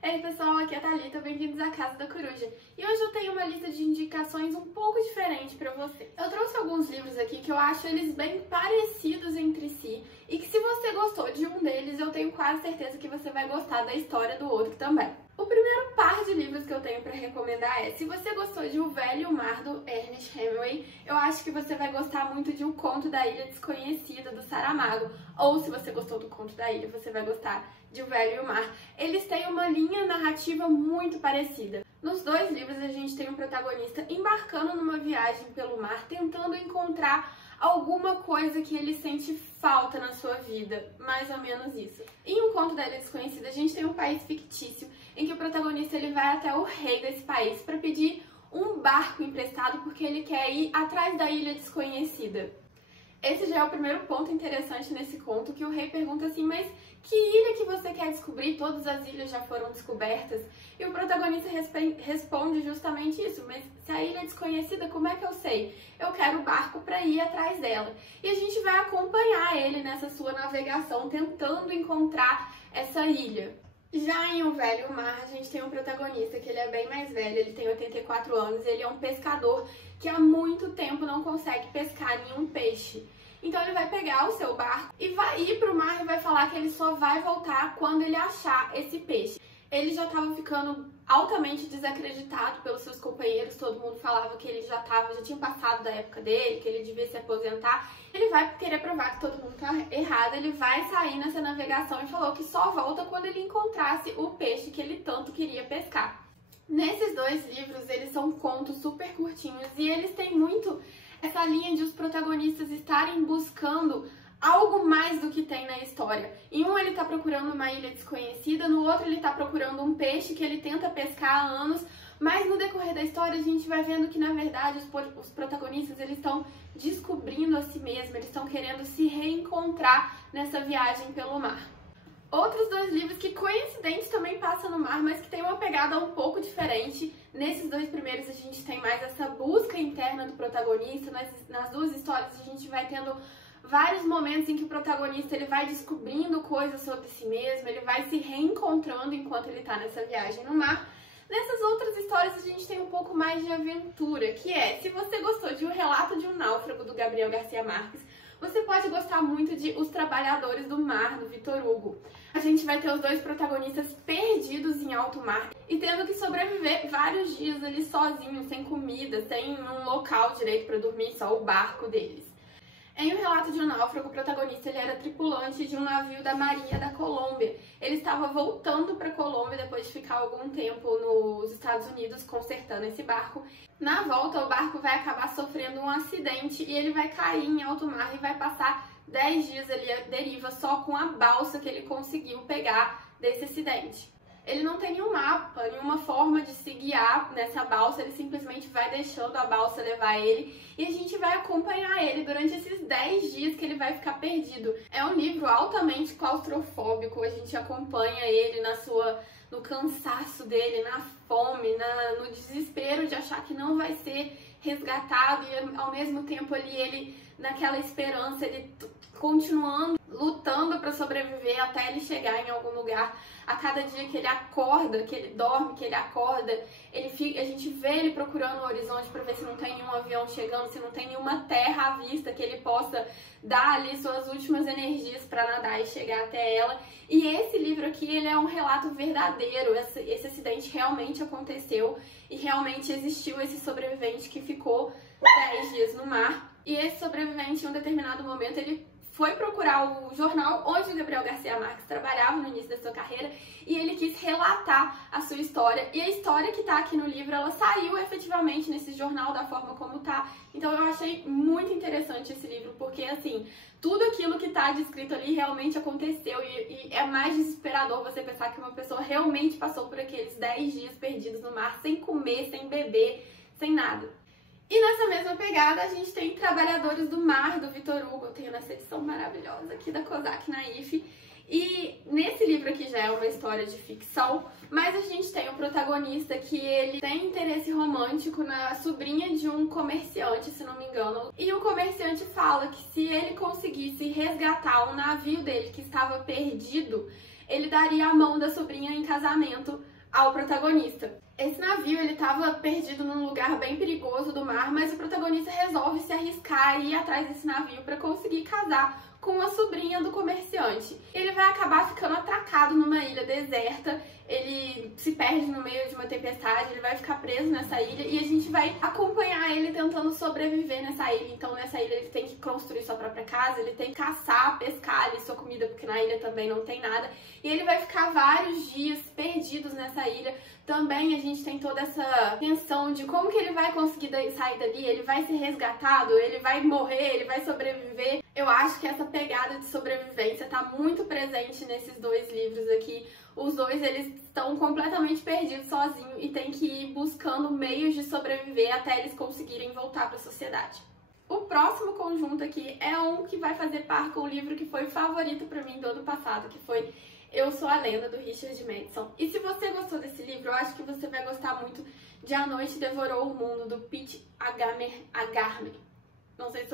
Ei pessoal, aqui é a Thalita, bem-vindos à Casa da Coruja. E hoje eu tenho uma lista de indicações um pouco diferente pra vocês. Eu trouxe alguns livros aqui que eu acho eles bem parecidos entre si e que se você gostou de um deles, eu tenho quase certeza que você vai gostar da história do outro também. O primeiro par de livros que eu tenho pra recomendar é, se você gostou de O Velho e o Mar, do Ernest Hemingway, eu acho que você vai gostar muito de O Conto da Ilha Desconhecida, do Saramago. Ou se você gostou do Conto da Ilha, você vai gostar de O Velho e o Mar. Eles têm uma linha narrativa muito parecida. Nos dois livros a gente tem um protagonista embarcando numa viagem pelo mar, tentando encontrar alguma coisa que ele sente falta na sua vida, mais ou menos isso. Em Um Conto da Ilha Desconhecida, a gente tem um país fictício em que o protagonista ele vai até o rei desse país para pedir um barco emprestado porque ele quer ir atrás da ilha desconhecida. Esse já é o primeiro ponto interessante nesse conto, que o rei pergunta assim, mas que ilha que você quer descobrir? Todas as ilhas já foram descobertas. E o protagonista responde justamente isso, mas se a ilha é desconhecida, como é que eu sei? Eu quero o barco para ir atrás dela. E a gente vai acompanhar ele nessa sua navegação, tentando encontrar essa ilha. Já em O Velho e o Mar, a gente tem um protagonista que ele é bem mais velho, ele tem 84 anos, ele é um pescador que há muito tempo não consegue pescar nenhum peixe. Então ele vai pegar o seu barco e vai ir para o mar e vai falar que ele só vai voltar quando ele achar esse peixe. Ele já estava ficando altamente desacreditado pelos seus companheiros, todo mundo falava que ele já tinha passado da época dele, que ele devia se aposentar. Ele vai querer provar que todo mundo tá errado, ele vai sair nessa navegação e falou que só volta quando ele encontrasse o peixe que ele tanto queria pescar. Nesses dois livros, eles são contos super curtinhos e eles têm muito essa linha de os protagonistas estarem buscando algo mais do que tem na história. Em um ele tá procurando uma ilha desconhecida, no outro ele tá procurando um peixe que ele tenta pescar há anos, mas no decorrer da história a gente vai vendo que na verdade os protagonistas eles estão descobrindo a si mesmos, eles estão querendo se reencontrar nessa viagem pelo mar. Outros dois livros que coincidentes também passam no mar, mas que tem uma pegada um pouco diferente. Nesses dois primeiros a gente tem mais essa busca interna do protagonista, nas duas histórias a gente vai tendo vários momentos em que o protagonista ele vai descobrindo coisas sobre si mesmo, ele vai se reencontrando enquanto ele está nessa viagem no mar. Nessas outras histórias a gente tem um pouco mais de aventura, que é, se você gostou de O Relato de um Náufrago, do Gabriel Garcia Marques, você pode gostar muito de Os Trabalhadores do Mar, do Victor Hugo. A gente vai ter os dois protagonistas perdidos em alto mar e tendo que sobreviver vários dias ali sozinhos, sem comida, sem um local direito para dormir, só o barco deles. Em O Relato de um Náufrago, o protagonista ele era tripulante de um navio da Marinha da Colômbia. Ele estava voltando para a Colômbia depois de ficar algum tempo nos Estados Unidos consertando esse barco. Na volta, o barco vai acabar sofrendo um acidente e ele vai cair em alto mar e vai passar 10 dias ali à deriva só com a balsa que ele conseguiu pegar desse acidente. Ele não tem nenhum mapa, nenhuma forma de se guiar nessa balsa, ele simplesmente vai deixando a balsa levar ele e a gente vai acompanhar ele durante esses 10 dias que ele vai ficar perdido. É um livro altamente claustrofóbico, a gente acompanha ele no cansaço dele, na fome, no desespero de achar que não vai ser resgatado e ao mesmo tempo ali ele naquela esperança, ele continuando, lutando para sobreviver até ele chegar em algum lugar. A cada dia que ele acorda, que ele dorme, que ele acorda, a gente vê ele procurando o horizonte para ver se não tem nenhum avião chegando, se não tem nenhuma terra à vista que ele possa dar ali suas últimas energias para nadar e chegar até ela. E esse livro aqui, ele é um relato verdadeiro, esse acidente realmente aconteceu e realmente existiu esse sobrevivente que ficou 10 dias no mar. E esse sobrevivente, em um determinado momento, ele foi procurar o jornal onde o Gabriel Garcia Marques trabalhava no início da sua carreira e ele quis relatar a sua história. E a história que tá aqui no livro, ela saiu efetivamente nesse jornal da forma como tá. Então eu achei muito interessante esse livro, porque assim, tudo aquilo que tá descrito ali realmente aconteceu e é mais desesperador você pensar que uma pessoa realmente passou por aqueles 10 dias perdidos no mar, sem comer, sem beber, sem nada. E nessa mesma pegada, a gente tem Trabalhadores do Mar, do Victor Hugo. Eu tenho nessa edição maravilhosa aqui da Kozak Naif. E nesse livro aqui já é uma história de ficção, mas a gente tem um protagonista que ele tem interesse romântico na sobrinha de um comerciante, se não me engano. E o comerciante fala que se ele conseguisse resgatar o navio dele que estava perdido, ele daria a mão da sobrinha em casamento ao protagonista. Esse navio, ele estava perdido num lugar bem perigoso do mar, mas o protagonista resolve se arriscar e ir atrás desse navio para conseguir casar com a sobrinha do comerciante. Ele vai acabar ficando atracado numa ilha deserta, ele se perde no meio de uma tempestade, ele vai ficar preso nessa ilha e a gente vai acompanhar ele tentando sobreviver nessa ilha. Então nessa ilha ele tem que construir sua própria casa, ele tem que caçar, pescar ali sua comida, porque na ilha também não tem nada. E ele vai ficar vários dias perdidos nessa ilha. Também a gente tem toda essa tensão de como que ele vai conseguir sair dali, ele vai ser resgatado, ele vai morrer, ele vai sobreviver. Eu acho que essa pegada de sobrevivência tá muito presente nesses dois livros aqui. Os dois, eles estão completamente perdidos sozinhos e tem que ir buscando meios de sobreviver até eles conseguirem voltar para a sociedade. O próximo conjunto aqui é um que vai fazer par com o livro que foi favorito para mim do ano passado, que foi Eu Sou a Lenda, do Richard Matheson. E se você gostou desse livro, eu acho que você vai gostar muito de A Noite Devorou o Mundo, do Pete Agarman. Não sei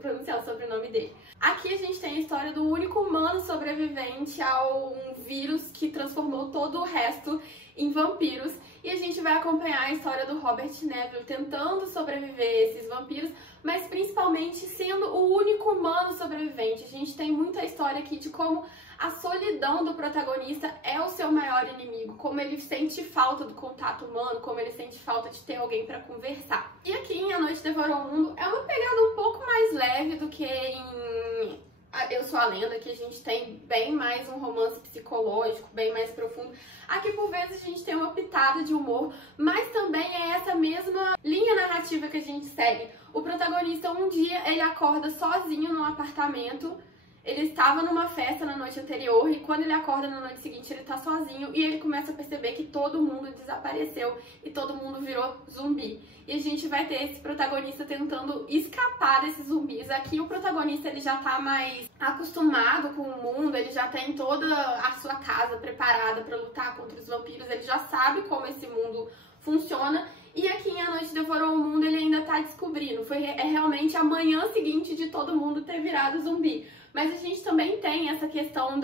pronunciar o sobrenome dele. Aqui a gente tem a história do único humano sobrevivente a um vírus que transformou todo o resto em vampiros. E a gente vai acompanhar a história do Robert Neville tentando sobreviver a esses vampiros, mas principalmente sendo o único humano sobrevivente. A gente tem muita história aqui de como a solidão do protagonista é o seu maior inimigo, como ele sente falta do contato humano, como ele sente falta de ter alguém para conversar. E aqui em A Noite Devorou o Mundo é uma pegada um pouco mais leve do que em Eu Sou a Lenda, que a gente tem bem mais um romance psicológico, bem mais profundo. Aqui, por vezes, a gente tem uma pitada de humor, mas também é essa mesma linha narrativa que a gente segue. O protagonista, um dia, ele acorda sozinho num apartamento. Ele estava numa festa na noite anterior e quando ele acorda na noite seguinte ele tá sozinho e ele começa a perceber que todo mundo desapareceu e todo mundo virou zumbi. E a gente vai ter esse protagonista tentando escapar desses zumbis. Aqui o protagonista ele já tá mais acostumado com o mundo, ele já tem toda a sua casa preparada para lutar contra os vampiros, ele já sabe como esse mundo funciona. E aqui em A Noite Devorou o Mundo ele ainda tá descobrindo. É realmente a manhã seguinte de todo mundo ter virado zumbi. Mas a gente também tem essa questão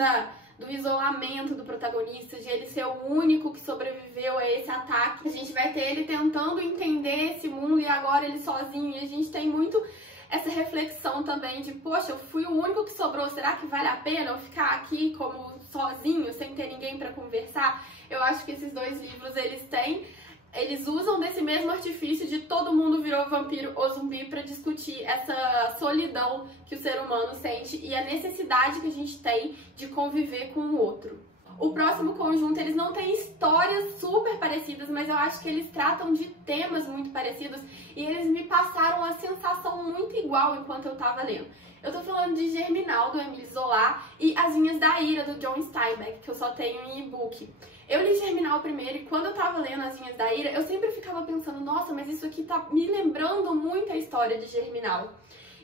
do isolamento do protagonista, de ele ser o único que sobreviveu a esse ataque. A gente vai ter ele tentando entender esse mundo e agora ele sozinho. E a gente tem muito essa reflexão também de, poxa, eu fui o único que sobrou, será que vale a pena eu ficar aqui como sozinho, sem ter ninguém para conversar? Eu acho que esses dois livros, eles usam desse mesmo artifício de todo mundo virou vampiro ou zumbi para discutir essa solidão que o ser humano sente e a necessidade que a gente tem de conviver com o outro. O próximo conjunto, eles não têm histórias super parecidas, mas eu acho que eles tratam de temas muito parecidos e eles me passaram a sensação muito igual enquanto eu tava lendo. Eu tô falando de Germinal, do Émile Zola, e As Vinhas da Ira, do John Steinbeck, que eu só tenho em e-book. Eu li Germinal primeiro e quando eu tava lendo As Vinhas da Ira, eu sempre ficava pensando, nossa, mas isso aqui tá me lembrando muito a história de Germinal.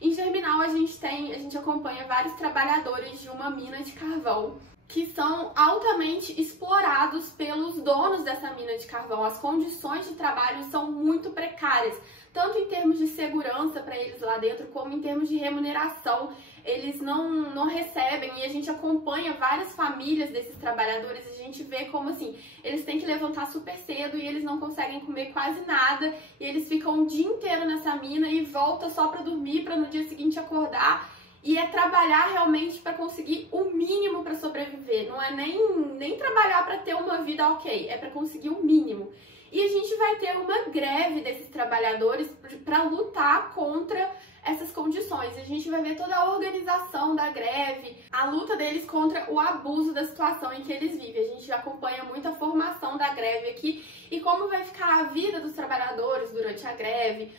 Em Germinal a gente acompanha vários trabalhadores de uma mina de carvão que são altamente explorados pelos donos dessa mina de carvão. As condições de trabalho são muito precárias, tanto em termos de segurança para eles lá dentro, como em termos de remuneração. Eles não recebem e a gente acompanha várias famílias desses trabalhadores e a gente vê como assim, eles têm que levantar super cedo e eles não conseguem comer quase nada e eles ficam o dia inteiro nessa mina e voltam só para dormir, para no dia seguinte acordar. E é trabalhar realmente para conseguir o mínimo para sobreviver. Não é nem trabalhar para ter uma vida ok, é para conseguir o mínimo. E a gente vai ter uma greve desses trabalhadores para lutar contra essas condições. A gente vai ver toda a organização da greve, a luta deles contra o abuso da situação em que eles vivem. A gente acompanha muito a formação da greve aqui e como vai ficar a vida dos trabalhadores durante a greve,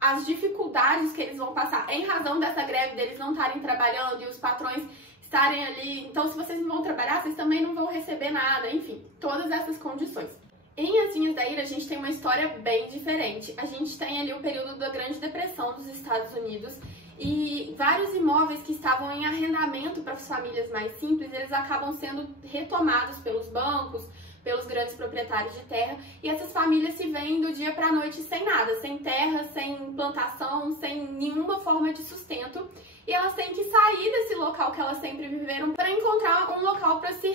as dificuldades que eles vão passar em razão dessa greve, deles não estarem trabalhando e os patrões estarem ali. Então, se vocês não vão trabalhar, vocês também não vão receber nada, enfim, todas essas condições. Em As Vinhas da Ira, a gente tem uma história bem diferente. A gente tem ali o período da Grande Depressão dos Estados Unidos e vários imóveis que estavam em arrendamento para as famílias mais simples, eles acabam sendo retomados pelos bancos, pelos grandes proprietários de terra, e essas famílias se veem do dia para a noite sem nada, sem terra, sem plantação, sem nenhuma forma de sustento. e elas têm que sair desse local que elas sempre viveram para encontrar um local para se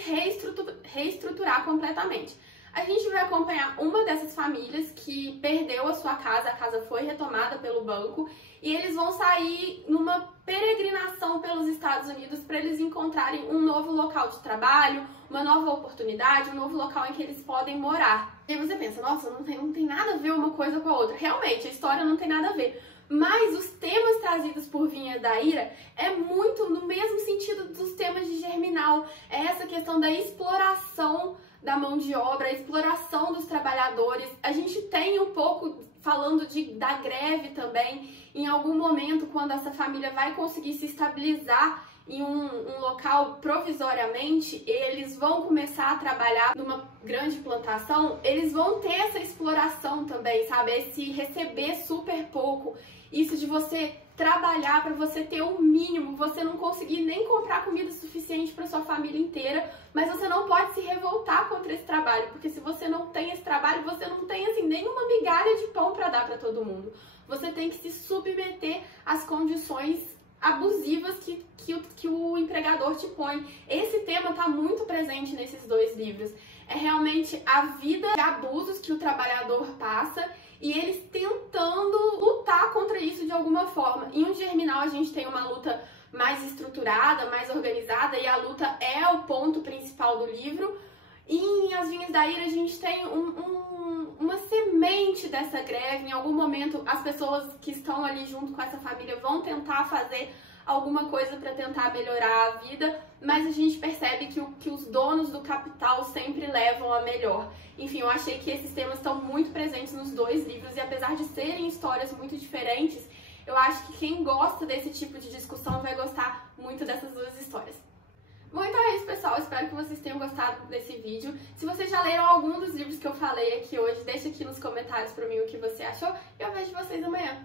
reestruturar completamente. A gente vai acompanhar uma dessas famílias que perdeu a sua casa, a casa foi retomada pelo banco, e eles vão sair numa peregrinação pelos Estados Unidos para eles encontrarem um novo local de trabalho, uma nova oportunidade, um novo local em que eles podem morar. E aí você pensa, nossa, não tem nada a ver uma coisa com a outra. Realmente, a história não tem nada a ver. Mas os temas trazidos por Vinhas da Ira é muito no mesmo sentido dos temas de Germinal. É essa questão da exploração da mão de obra, a exploração dos trabalhadores. A gente tem um pouco falando da greve também, em algum momento, quando essa família vai conseguir se estabilizar em um local provisoriamente, eles vão começar a trabalhar numa grande plantação, eles vão ter essa exploração também, sabe? Esse receber super pouco, isso de você trabalhar para você ter o mínimo, você não conseguir nem comprar comida suficiente para sua família inteira, mas você não pode se revoltar contra esse trabalho, porque se você não tem esse trabalho, você não tem assim nenhuma migalha de pão para dar para todo mundo. Você tem que se submeter às condições abusivas que o empregador te põe. Esse tema está muito presente nesses dois livros. É realmente a vida de abusos que o trabalhador passa e eles tentando lutar contra isso de alguma forma. Em um Germinal a gente tem uma luta mais estruturada, mais organizada, e a luta é o ponto principal do livro. E em As Vinhas da Ira a gente tem uma semente dessa greve. Em algum momento as pessoas que estão ali junto com essa família vão tentar fazer alguma coisa para tentar melhorar a vida, mas a gente percebe que os donos do capital sempre levam a melhor. Enfim, eu achei que esses temas estão muito presentes nos dois livros, e apesar de serem histórias muito diferentes, eu acho que quem gosta desse tipo de discussão vai gostar muito dessas duas histórias. Bom, então é isso, pessoal. Espero que vocês tenham gostado desse vídeo. Se vocês já leram algum dos livros que eu falei aqui hoje, deixa aqui nos comentários pra mim o que você achou, e eu vejo vocês amanhã.